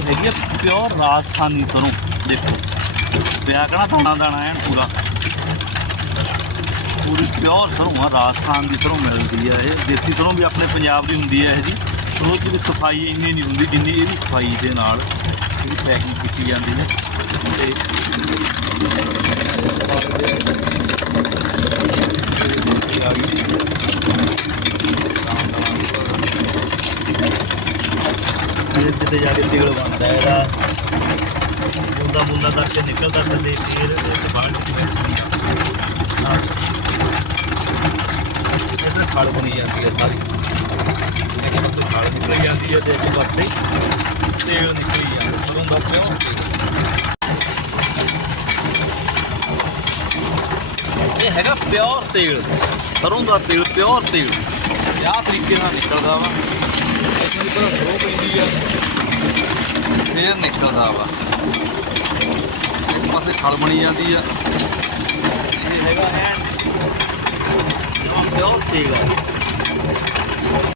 ਹੈਗੀ ਆ ਪਿਓਰ ਰਾਜਸਥਾਨੀ ਸਰੋਂ। ਦੇਖੋ, ਪਿਆ ਕਹਣਾ ਦਾਣਾ ਦਾਣਾ ਐਨ ਪੂਰਾ। ਪੂਰੀ ਪਿਓਰ ਸਰੋਂ ਆ, ਰਾਜਸਥਾਨ ਦੀ ਸਰੋਂ ਮਿਲਦੀ ਹੈ ਇਹ। ਦੇਸੀ ਸਰੋਂ ਵੀ ਆਪਣੇ ਪੰਜਾਬ ਦੀ ਹੁੰਦੀ ਹੈ ਇਹ ਜੀ। ਸਰੋਂ ਦੀ ਵੀ ਸਫ਼ਾਈ ਇੰਨੀ ਨਹੀਂ ਹੁੰਦੀ ਜਿੰਨੀ ਇਹਦੀ ਸਫ਼ਾਈ ਦੇ ਨਾਲ ਇਹਦੀ ਪੈਕਿੰਗ ਕੀਤੀ ਜਾਂਦੀ ਹੈ। ਤੇ ਇਹ ਕਿਤੇ ਜਾ ਕੇ ਤੇਲ ਬਣਦਾ ਇਹਦਾ ਬੂੰਦਾ ਬੂੰਦਾ ਕਰਕੇ ਨਿਕਲਦਾ ਥੱਲੇ ਫਿਰ ਇਹ ਬਾਹਰ ਇਹਦਾ ਖਾਲ ਬਣੀ ਜਾਂਦੀ ਹੈ ਸਾਰੀ। ਇੱਕ ਪਾਸੇ ਖਾਲ ਨਿਕਲ ਜਾਂਦੀ ਹੈ ਤੇ ਇੱਕ ਪਾਸੇ ਤੇਲ ਨਿਕਲ ਜਾਂਦਾ ਸਰੋਂ ਦਾ ਪਿਓ। ਇਹ ਹੈਗਾ ਪਿਓਰ ਤੇਲ। ਸਰੋਂ ਦਾ ਤੇਲ, ਪਿਓਰ ਤੇਲ। ਆਹ ਤਰੀਕੇ ਨਾਲ ਨਿਕਲਦਾ ਵਾ। ਇੱਕ ਵਾਰੀ ਪਤਾ ਸਰੋਂ ਲੇਅਰ ਨਿਕਲਦਾ ਵਾ ਇੱਕ ਪਾਸੇ ਖਲ ਬਣੀ ਜਾਂਦੀ ਆ। ਇਹ ਹੈਗਾ ਐਂਡ ਜਮਾ ਪਿਓ ਠੀਕ ਆ।